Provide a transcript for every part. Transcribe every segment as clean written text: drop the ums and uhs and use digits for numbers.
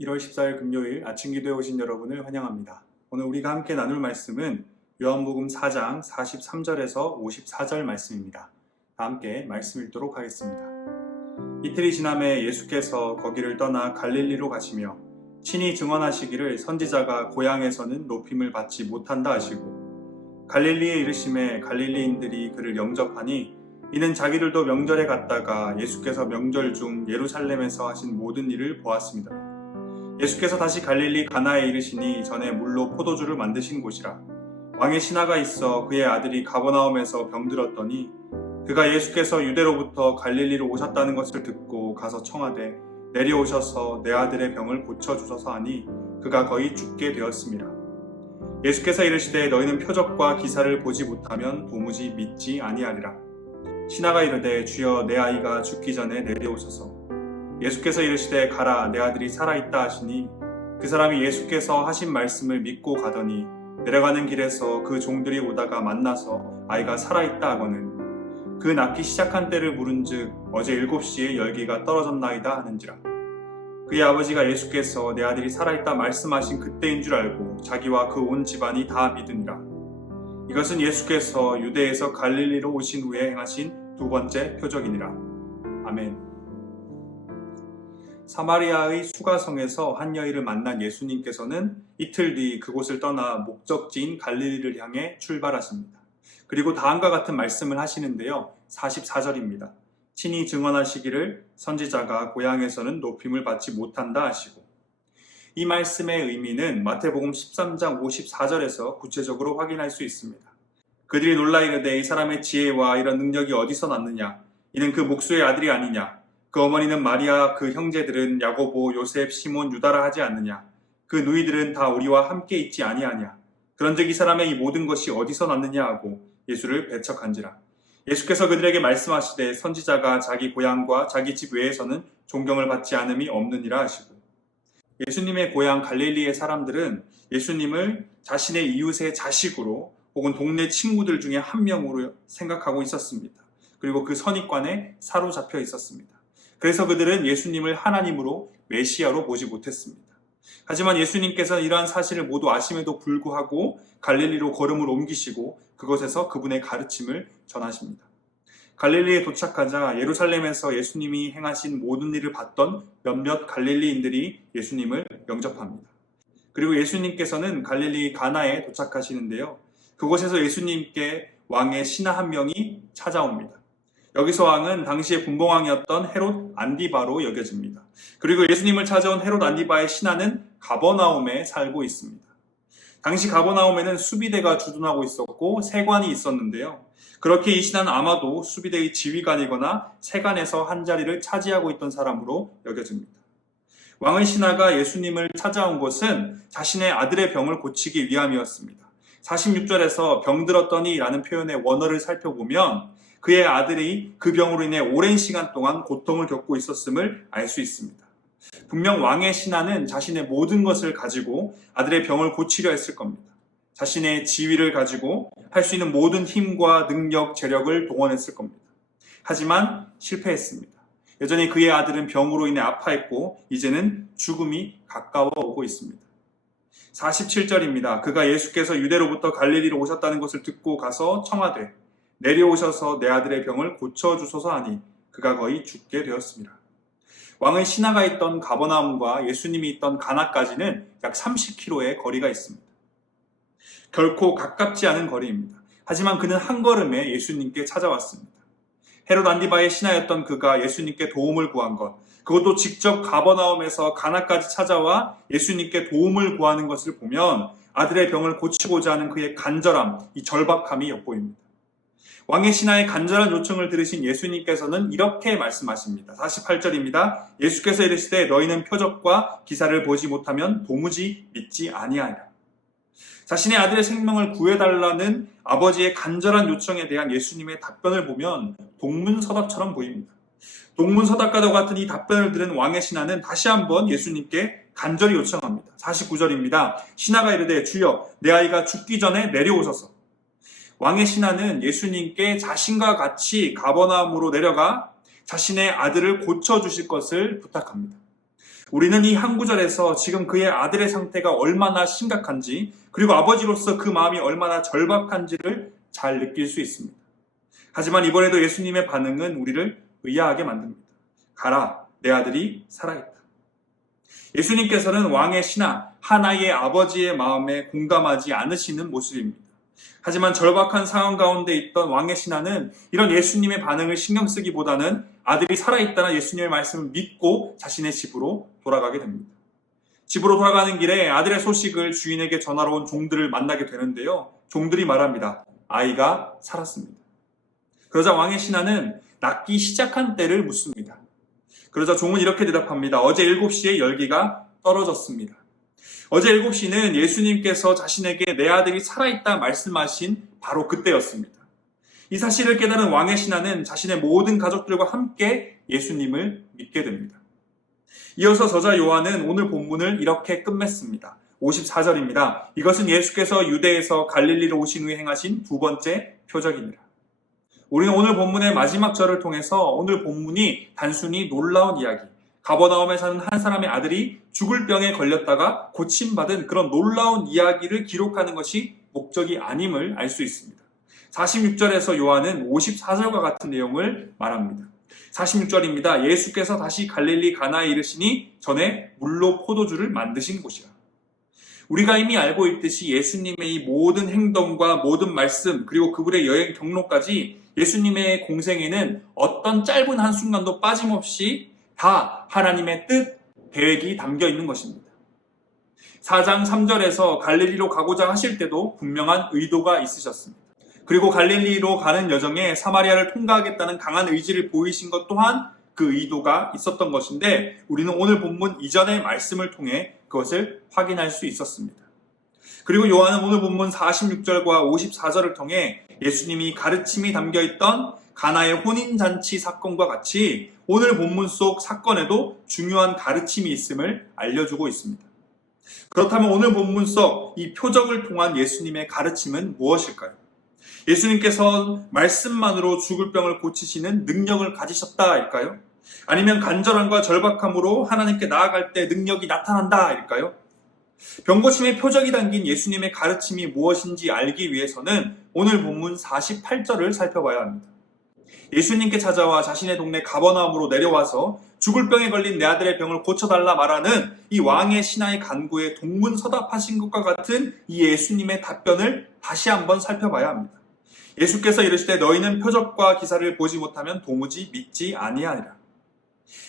1월 14일 금요일 아침 기도에 오신 여러분을 환영합니다. 오늘 우리가 함께 나눌 말씀은 요한복음 4장 43절에서 54절 말씀입니다. 다 함께 말씀 읽도록 하겠습니다. 이틀이 지남에 예수께서 거기를 떠나 갈릴리로 가시며 친히 증언하시기를 선지자가 고향에서는 높임을 받지 못한다 하시고 갈릴리에 이르심에 갈릴리인들이 그를 영접하니 이는 자기들도 명절에 갔다가 예수께서 명절 중 예루살렘에서 하신 모든 일을 보았습니다. 예수께서 다시 갈릴리 가나에 이르시니 전에 물로 포도주를 만드신 곳이라. 왕의 신하가 있어 그의 아들이 가버나움에서 병들었더니 그가 예수께서 유대로부터 갈릴리로 오셨다는 것을 듣고 가서 청하되 내려오셔서 내 아들의 병을 고쳐주소서 하니 그가 거의 죽게 되었습니다. 예수께서 이르시되 너희는 표적과 기사를 보지 못하면 도무지 믿지 아니하리라. 신하가 이르되 주여 내 아이가 죽기 전에 내려오소서. 예수께서 이르시되 가라 내 아들이 살아있다 하시니 그 사람이 예수께서 하신 말씀을 믿고 가더니 내려가는 길에서 그 종들이 오다가 만나서 아이가 살아있다 하거늘 그 낳기 시작한 때를 물은즉 어제 7시에 열기가 떨어졌나이다 하는지라. 그의 아버지가 예수께서 내 아들이 살아있다 말씀하신 그때인 줄 알고 자기와 그 온 집안이 다 믿으니라. 이것은 예수께서 유대에서 갈릴리로 오신 후에 행하신 두 번째 표적이니라. 아멘. 사마리아의 수가성에서 한 여인을 만난 예수님께서는 이틀 뒤 그곳을 떠나 목적지인 갈릴리를 향해 출발하십니다. 그리고 다음과 같은 말씀을 하시는데요. 44절입니다. 친히 증언하시기를 선지자가 고향에서는 높임을 받지 못한다 하시고, 이 말씀의 의미는 마태복음 13장 54절에서 구체적으로 확인할 수 있습니다. 그들이 놀라 이르되 이 사람의 지혜와 이런 능력이 어디서 났느냐? 이는 그 목수의 아들이 아니냐? 그 어머니는 마리아, 그 형제들은 야고보, 요셉, 시몬, 유다라 하지 않느냐? 그 누이들은 다 우리와 함께 있지 아니하냐? 그런즉 이 사람의 이 모든 것이 어디서 났느냐 하고 예수를 배척한지라. 예수께서 그들에게 말씀하시되 선지자가 자기 고향과 자기 집 외에서는 존경을 받지 않음이 없느니라 하시고, 예수님의 고향 갈릴리의 사람들은 예수님을 자신의 이웃의 자식으로 혹은 동네 친구들 중에 한 명으로 생각하고 있었습니다. 그리고 그 선입관에 사로잡혀 있었습니다. 그래서 그들은 예수님을 하나님으로 메시아로 보지 못했습니다. 하지만 예수님께서는 이러한 사실을 모두 아심에도 불구하고 갈릴리로 걸음을 옮기시고 그곳에서 그분의 가르침을 전하십니다. 갈릴리에 도착하자 예루살렘에서 예수님이 행하신 모든 일을 봤던 몇몇 갈릴리인들이 예수님을 영접합니다. 그리고 예수님께서는 갈릴리 가나에 도착하시는데요. 그곳에서 예수님께 왕의 신하 한 명이 찾아옵니다. 여기서 왕은 당시의 분봉왕이었던 헤롯 안디바로 여겨집니다. 그리고 예수님을 찾아온 헤롯 안디바의 신하는 가버나움에 살고 있습니다. 당시 가버나움에는 수비대가 주둔하고 있었고 세관이 있었는데요. 그렇게 이 신하는 아마도 수비대의 지휘관이거나 세관에서 한 자리를 차지하고 있던 사람으로 여겨집니다. 왕의 신하가 예수님을 찾아온 것은 자신의 아들의 병을 고치기 위함이었습니다. 46절에서 병들었더니 라는 표현의 원어를 살펴보면 그의 아들이 그 병으로 인해 오랜 시간 동안 고통을 겪고 있었음을 알 수 있습니다. 분명 왕의 신하는 자신의 모든 것을 가지고 아들의 병을 고치려 했을 겁니다. 자신의 지위를 가지고 할 수 있는 모든 힘과 능력, 재력을 동원했을 겁니다. 하지만 실패했습니다. 여전히 그의 아들은 병으로 인해 아파했고 이제는 죽음이 가까워 오고 있습니다. 47절입니다. 그가 예수께서 유대로부터 갈릴리로 오셨다는 것을 듣고 가서 청하되 내려오셔서 내 아들의 병을 고쳐주소서 하니 그가 거의 죽게 되었습니다. 왕의 신하가 있던 가버나움과 예수님이 있던 가나까지는 약 30km의 거리가 있습니다. 결코 가깝지 않은 거리입니다. 하지만 그는 한 걸음에 예수님께 찾아왔습니다. 헤롯 안디바의 신하였던 그가 예수님께 도움을 구한 것, 그것도 직접 가버나움에서 가나까지 찾아와 예수님께 도움을 구하는 것을 보면 아들의 병을 고치고자 하는 그의 간절함, 이 절박함이 엿보입니다. 왕의 신하의 간절한 요청을 들으신 예수님께서는 이렇게 말씀하십니다. 48절입니다. 예수께서 이르시되 너희는 표적과 기사를 보지 못하면 도무지 믿지 아니하리라. 자신의 아들의 생명을 구해달라는 아버지의 간절한 요청에 대한 예수님의 답변을 보면 동문서답처럼 보입니다. 동문서답과도 같은 이 답변을 들은 왕의 신하는 다시 한번 예수님께 간절히 요청합니다. 49절입니다. 신하가 이르되 주여 내 아이가 죽기 전에 내려오소서. 왕의 신하는 예수님께 자신과 같이 가버나움으로 내려가 자신의 아들을 고쳐주실 것을 부탁합니다. 우리는 이 한 구절에서 지금 그의 아들의 상태가 얼마나 심각한지, 그리고 아버지로서 그 마음이 얼마나 절박한지를 잘 느낄 수 있습니다. 하지만 이번에도 예수님의 반응은 우리를 의아하게 만듭니다. 가라, 내 아들이 살아있다. 예수님께서는 왕의 신하 하나의 아버지의 마음에 공감하지 않으시는 모습입니다. 하지만 절박한 상황 가운데 있던 왕의 신하는 이런 예수님의 반응을 신경 쓰기보다는 아들이 살아있다는 예수님의 말씀을 믿고 자신의 집으로 돌아가게 됩니다. 집으로 돌아가는 길에 아들의 소식을 주인에게 전하러 온 종들을 만나게 되는데요. 종들이 말합니다. 아이가 살았습니다. 그러자 왕의 신하는 낫기 시작한 때를 묻습니다. 그러자 종은 이렇게 대답합니다. 어제 7시에 열기가 떨어졌습니다. 어제 7시는 예수님께서 자신에게 내 아들이 살아있다 말씀하신 바로 그때였습니다. 이 사실을 깨달은 왕의 신하는 자신의 모든 가족들과 함께 예수님을 믿게 됩니다. 이어서 저자 요한은 오늘 본문을 이렇게 끝맺습니다. 54절입니다. 이것은 예수께서 유대에서 갈릴리로 오신 후에 행하신 두 번째 표적이니라. 우리는 오늘 본문의 마지막 절을 통해서 오늘 본문이 단순히 놀라운 이야기, 가버나움에 사는 한 사람의 아들이 죽을 병에 걸렸다가 고침받은 그런 놀라운 이야기를 기록하는 것이 목적이 아님을 알 수 있습니다. 46절에서 요한은 54절과 같은 내용을 말합니다. 46절입니다. 예수께서 다시 갈릴리 가나에 이르시니 전에 물로 포도주를 만드신 곳이라. 우리가 이미 알고 있듯이 예수님의 이 모든 행동과 모든 말씀, 그리고 그분의 여행 경로까지 예수님의 공생에는 어떤 짧은 한순간도 빠짐없이 다 하나님의 뜻, 계획이 담겨 있는 것입니다. 4장 3절에서 갈릴리로 가고자 하실 때도 분명한 의도가 있으셨습니다. 그리고 갈릴리로 가는 여정에 사마리아를 통과하겠다는 강한 의지를 보이신 것 또한 그 의도가 있었던 것인데 우리는 오늘 본문 이전의 말씀을 통해 그것을 확인할 수 있었습니다. 그리고 요한은 오늘 본문 46절과 54절을 통해 예수님이 가르침이 담겨있던 가나의 혼인잔치 사건과 같이 오늘 본문 속 사건에도 중요한 가르침이 있음을 알려주고 있습니다. 그렇다면 오늘 본문 속 이 표적을 통한 예수님의 가르침은 무엇일까요? 예수님께서 말씀만으로 죽을 병을 고치시는 능력을 가지셨다일까요? 아니면 간절함과 절박함으로 하나님께 나아갈 때 능력이 나타난다일까요? 병고침의 표적이 담긴 예수님의 가르침이 무엇인지 알기 위해서는 오늘 본문 48절을 살펴봐야 합니다. 예수님께 찾아와 자신의 동네 가버나움으로 내려와서 죽을 병에 걸린 내 아들의 병을 고쳐달라 말하는 이 왕의 신하의 간구에 동문서답하신 것과 같은 이 예수님의 답변을 다시 한번 살펴봐야 합니다. 예수께서 이르시되 너희는 표적과 기사를 보지 못하면 도무지 믿지 아니하리라.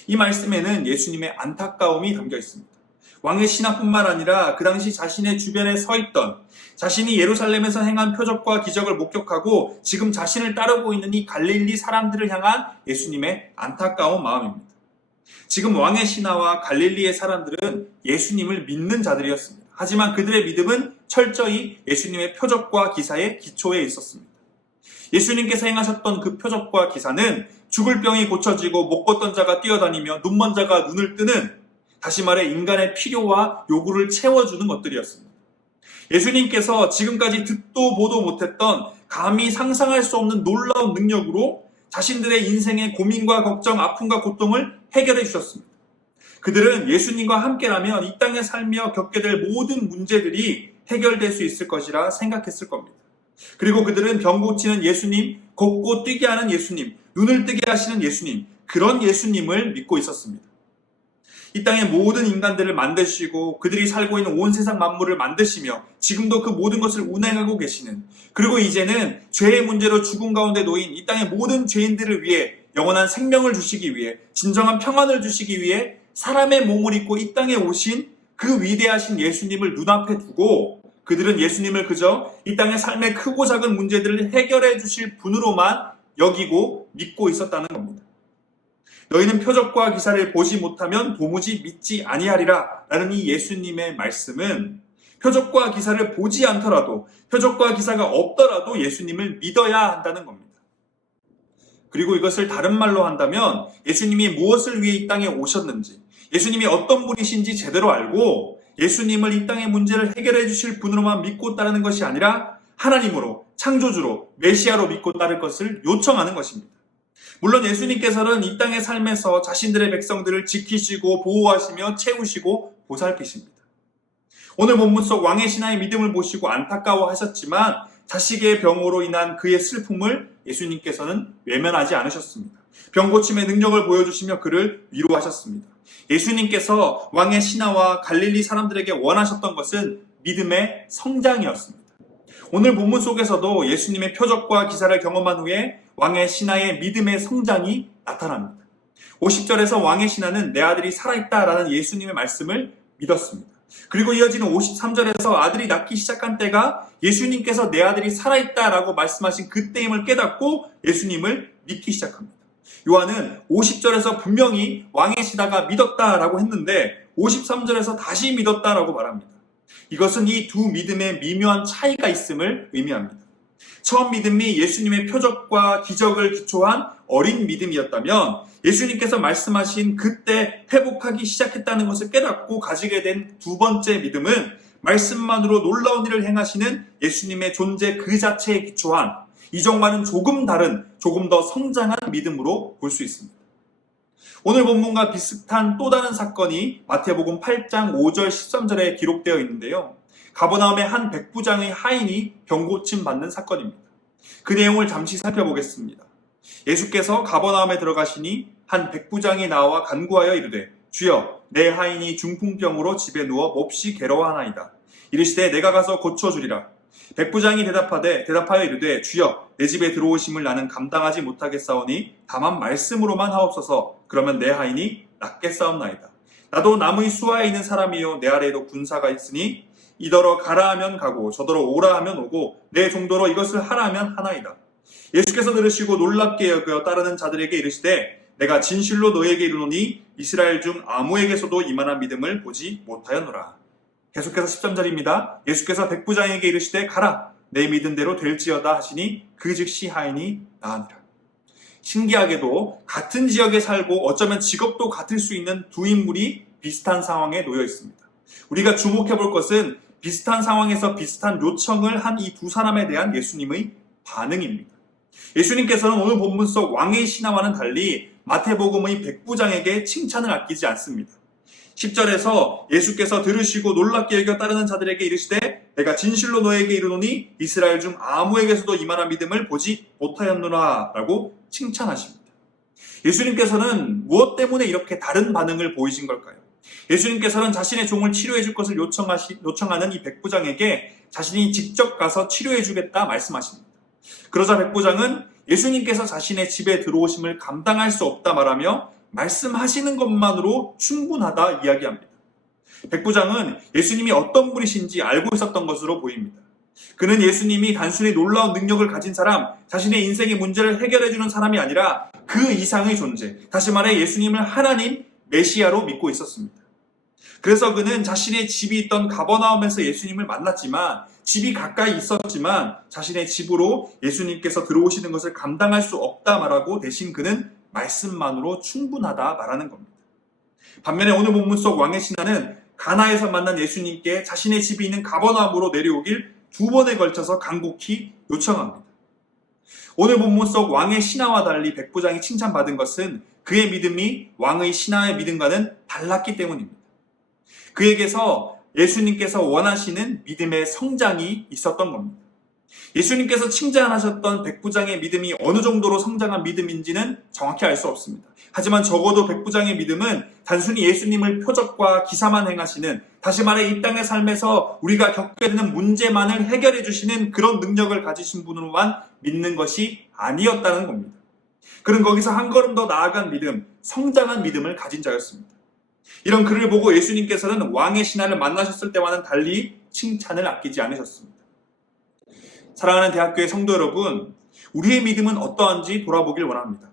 이 말씀에는 예수님의 안타까움이 담겨 있습니다. 왕의 신하뿐만 아니라 그 당시 자신의 주변에 서 있던 자신이 예루살렘에서 행한 표적과 기적을 목격하고 지금 자신을 따르고 있는 이 갈릴리 사람들을 향한 예수님의 안타까운 마음입니다. 지금 왕의 신하와 갈릴리의 사람들은 예수님을 믿는 자들이었습니다. 하지만 그들의 믿음은 철저히 예수님의 표적과 기사의 기초에 있었습니다. 예수님께서 행하셨던 그 표적과 기사는 죽을 병이 고쳐지고 못 걷던 자가 뛰어다니며 눈먼 자가 눈을 뜨는, 다시 말해 인간의 필요와 요구를 채워주는 것들이었습니다. 예수님께서 지금까지 듣도 보도 못했던 감히 상상할 수 없는 놀라운 능력으로 자신들의 인생의 고민과 걱정, 아픔과 고통을 해결해 주셨습니다. 그들은 예수님과 함께라면 이 땅에 살며 겪게 될 모든 문제들이 해결될 수 있을 것이라 생각했을 겁니다. 그리고 그들은 병 고치는 예수님, 걷고 뛰게 하는 예수님, 눈을 뜨게 하시는 예수님, 그런 예수님을 믿고 있었습니다. 이 땅의 모든 인간들을 만드시고 그들이 살고 있는 온 세상 만물을 만드시며 지금도 그 모든 것을 운행하고 계시는, 그리고 이제는 죄의 문제로 죽음 가운데 놓인 이 땅의 모든 죄인들을 위해 영원한 생명을 주시기 위해, 진정한 평안을 주시기 위해 사람의 몸을 입고 이 땅에 오신 그 위대하신 예수님을 눈앞에 두고 그들은 예수님을 그저 이 땅의 삶의 크고 작은 문제들을 해결해 주실 분으로만 여기고 믿고 있었다는 겁니다. 너희는 표적과 기사를 보지 못하면 도무지 믿지 아니하리라 라는 이 예수님의 말씀은 표적과 기사를 보지 않더라도, 표적과 기사가 없더라도 예수님을 믿어야 한다는 겁니다. 그리고 이것을 다른 말로 한다면 예수님이 무엇을 위해 이 땅에 오셨는지, 예수님이 어떤 분이신지 제대로 알고 예수님을 이 땅의 문제를 해결해 주실 분으로만 믿고 따르는 것이 아니라 하나님으로, 창조주로, 메시아로 믿고 따를 것을 요청하는 것입니다. 물론 예수님께서는 이 땅의 삶에서 자신들의 백성들을 지키시고 보호하시며 채우시고 보살피십니다. 오늘 본문 속 왕의 신하의 믿음을 보시고 안타까워하셨지만 자식의 병으로 인한 그의 슬픔을 예수님께서는 외면하지 않으셨습니다. 병 고침의 능력을 보여주시며 그를 위로하셨습니다. 예수님께서 왕의 신하와 갈릴리 사람들에게 원하셨던 것은 믿음의 성장이었습니다. 오늘 본문 속에서도 예수님의 표적과 기사를 경험한 후에 왕의 신하의 믿음의 성장이 나타납니다. 50절에서 왕의 신하는 내 아들이 살아있다라는 예수님의 말씀을 믿었습니다. 그리고 이어지는 53절에서 아들이 낳기 시작한 때가 예수님께서 내 아들이 살아있다라고 말씀하신 그때임을 깨닫고 예수님을 믿기 시작합니다. 요한은 50절에서 분명히 왕의 신하가 믿었다라고 했는데 53절에서 다시 믿었다라고 말합니다. 이것은 이 두 믿음의 미묘한 차이가 있음을 의미합니다. 처음 믿음이 예수님의 표적과 기적을 기초한 어린 믿음이었다면 예수님께서 말씀하신 그때 회복하기 시작했다는 것을 깨닫고 가지게 된 두 번째 믿음은 말씀만으로 놀라운 일을 행하시는 예수님의 존재 그 자체에 기초한 이전과는 조금 다른, 조금 더 성장한 믿음으로 볼 수 있습니다. 오늘 본문과 비슷한 또 다른 사건이 마태복음 8장 5절 13절에 기록되어 있는데요. 가버나움의 한 백부장의 하인이 병고침 받는 사건입니다. 그 내용을 잠시 살펴보겠습니다. 예수께서 가버나움에 들어가시니 한 백부장이 나와 간구하여 이르되 주여 내 하인이 중풍병으로 집에 누워 몹시 괴로워하나이다. 이르시되 내가 가서 고쳐주리라. 백부장이 대답하여 이르되 주여 내 집에 들어오심을 나는 감당하지 못하겠사오니 다만 말씀으로만 하옵소서. 그러면 내 하인이 낫겠사옵나이다. 나도 남의 수하에 있는 사람이요 내 아래에도 군사가 있으니 이더러 가라 하면 가고 저더러 오라 하면 오고 내 정도로 이것을 하라 하면 하나이다. 예수께서 들으시고 놀랍게 여겨 따르는 자들에게 이르시되 내가 진실로 너에게 이르노니 이스라엘 중 아무에게서도 이만한 믿음을 보지 못하였노라. 계속해서 13절입니다. 예수께서 백부장에게 이르시되 가라 내 믿음대로 될지어다 하시니 그 즉시 하인이 나으니라. 신기하게도 같은 지역에 살고 어쩌면 직업도 같을 수 있는 두 인물이 비슷한 상황에 놓여 있습니다. 우리가 주목해 볼 것은 비슷한 상황에서 비슷한 요청을 한 이 두 사람에 대한 예수님의 반응입니다. 예수님께서는 오늘 본문 속 왕의 신하와는 달리 마태복음의 백부장에게 칭찬을 아끼지 않습니다. 10절에서 예수께서 들으시고 놀랍게 여겨 따르는 자들에게 이르시되 내가 진실로 너에게 이르노니 이스라엘 중 아무에게서도 이만한 믿음을 보지 못하였노라 라고 칭찬하십니다. 예수님께서는 무엇 때문에 이렇게 다른 반응을 보이신 걸까요? 예수님께서는 자신의 종을 치료해 줄 것을 요청하는 이 백부장에게 자신이 직접 가서 치료해 주겠다 말씀하십니다. 그러자 백부장은 예수님께서 자신의 집에 들어오심을 감당할 수 없다 말하며 말씀하시는 것만으로 충분하다 이야기합니다. 백부장은 예수님이 어떤 분이신지 알고 있었던 것으로 보입니다. 그는 예수님이 단순히 놀라운 능력을 가진 사람, 자신의 인생의 문제를 해결해주는 사람이 아니라 그 이상의 존재, 다시 말해 예수님을 하나님, 메시아로 믿고 있었습니다. 그래서 그는 자신의 집이 있던 가버나움에서 예수님을 만났지만 집이 가까이 있었지만 자신의 집으로 예수님께서 들어오시는 것을 감당할 수 없다 말하고 대신 그는 말씀만으로 충분하다 말하는 겁니다. 반면에 오늘 본문 속 왕의 신하는 가나에서 만난 예수님께 자신의 집이 있는 가버나움으로 내려오길 두 번에 걸쳐서 간곡히 요청합니다. 오늘 본문 속 왕의 신하와 달리 백부장이 칭찬받은 것은 그의 믿음이 왕의 신하의 믿음과는 달랐기 때문입니다. 그에게서 예수님께서 원하시는 믿음의 성장이 있었던 겁니다. 예수님께서 칭찬하셨던 백부장의 믿음이 어느 정도로 성장한 믿음인지는 정확히 알 수 없습니다. 하지만 적어도 백부장의 믿음은 단순히 예수님을 표적과 기사만 행하시는, 다시 말해 이 땅의 삶에서 우리가 겪게 되는 문제만을 해결해 주시는 그런 능력을 가지신 분으로만 믿는 것이 아니었다는 겁니다. 그는 거기서 한 걸음 더 나아간 믿음, 성장한 믿음을 가진 자였습니다. 이런 그를 보고 예수님께서는 왕의 신하를 만나셨을 때와는 달리 칭찬을 아끼지 않으셨습니다. 사랑하는 대학교의 성도 여러분, 우리의 믿음은 어떠한지 돌아보길 원합니다.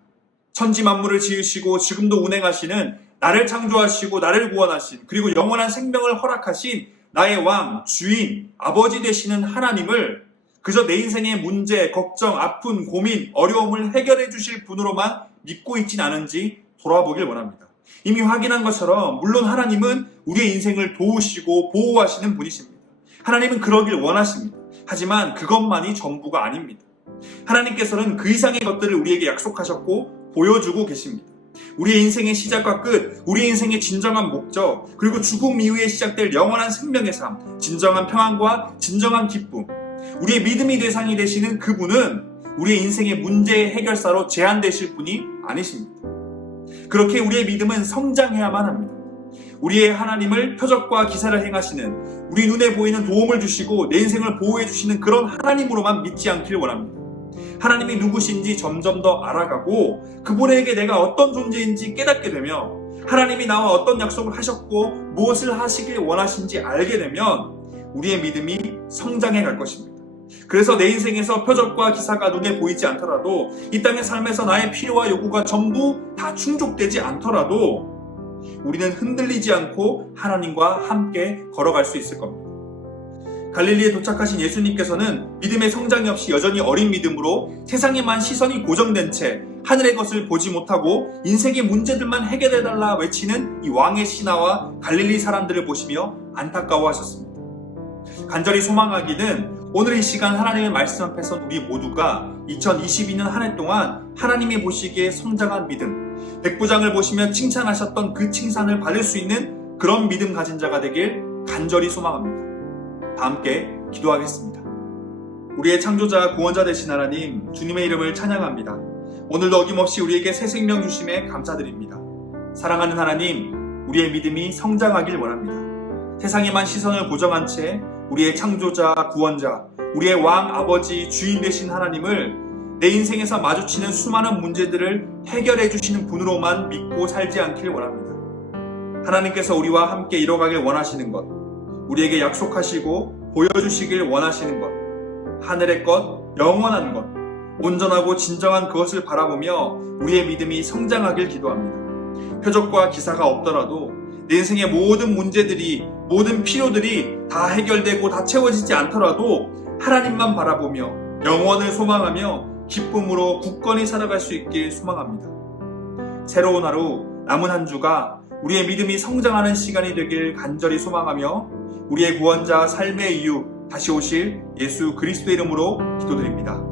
천지 만물을 지으시고 지금도 운행하시는, 나를 창조하시고 나를 구원하신, 그리고 영원한 생명을 허락하신 나의 왕, 주인, 아버지 되시는 하나님을 그저 내 인생의 문제, 걱정, 아픔, 고민, 어려움을 해결해 주실 분으로만 믿고 있진 않은지 돌아보길 원합니다. 이미 확인한 것처럼 물론 하나님은 우리의 인생을 도우시고 보호하시는 분이십니다. 하나님은 그러길 원하십니다. 하지만 그것만이 전부가 아닙니다. 하나님께서는 그 이상의 것들을 우리에게 약속하셨고 보여주고 계십니다. 우리의 인생의 시작과 끝, 우리의 인생의 진정한 목적, 그리고 죽음 이후에 시작될 영원한 생명의 삶, 진정한 평안과 진정한 기쁨, 우리의 믿음의 대상이 되시는 그분은 우리의 인생의 문제의 해결사로 제한되실 분이 아니십니다. 그렇게 우리의 믿음은 성장해야만 합니다. 우리의 하나님을 표적과 기사를 행하시는, 우리 눈에 보이는 도움을 주시고 내 인생을 보호해 주시는 그런 하나님으로만 믿지 않길 원합니다. 하나님이 누구신지 점점 더 알아가고 그분에게 내가 어떤 존재인지 깨닫게 되며 하나님이 나와 어떤 약속을 하셨고 무엇을 하시길 원하신지 알게 되면 우리의 믿음이 성장해 갈 것입니다. 그래서 내 인생에서 표적과 기사가 눈에 보이지 않더라도, 이 땅의 삶에서 나의 필요와 요구가 전부 다 충족되지 않더라도 우리는 흔들리지 않고 하나님과 함께 걸어갈 수 있을 겁니다. 갈릴리에 도착하신 예수님께서는 믿음의 성장이 없이 여전히 어린 믿음으로 세상에만 시선이 고정된 채 하늘의 것을 보지 못하고 인생의 문제들만 해결해달라 외치는 이 왕의 신하와 갈릴리 사람들을 보시며 안타까워하셨습니다. 간절히 소망하기는 오늘 이 시간 하나님의 말씀 앞에서 우리 모두가 2022년 한 해 동안 하나님이 보시기에 성장한 믿음, 백부장을 보시며 칭찬하셨던 그 칭찬을 받을 수 있는 그런 믿음 가진 자가 되길 간절히 소망합니다. 다 함께 기도하겠습니다. 우리의 창조자 구원자 되신 하나님, 주님의 이름을 찬양합니다. 오늘도 어김없이 우리에게 새 생명 주심에 감사드립니다. 사랑하는 하나님, 우리의 믿음이 성장하길 원합니다. 세상에만 시선을 고정한 채 우리의 창조자, 구원자, 우리의 왕, 아버지, 주인 되신 하나님을 내 인생에서 마주치는 수많은 문제들을 해결해 주시는 분으로만 믿고 살지 않길 원합니다. 하나님께서 우리와 함께 이뤄가길 원하시는 것, 우리에게 약속하시고 보여주시길 원하시는 것, 하늘의 것, 영원한 것, 온전하고 진정한 그것을 바라보며 우리의 믿음이 성장하길 기도합니다. 표적과 기사가 없더라도 내 인생의 모든 문제들이, 모든 필요들이 다 해결되고 다 채워지지 않더라도 하나님만 바라보며 영원을 소망하며 기쁨으로 굳건히 살아갈 수 있길 소망합니다. 새로운 하루, 남은 한 주가 우리의 믿음이 성장하는 시간이 되길 간절히 소망하며 우리의 구원자, 삶의 이유, 다시 오실 예수 그리스도의 이름으로 기도드립니다.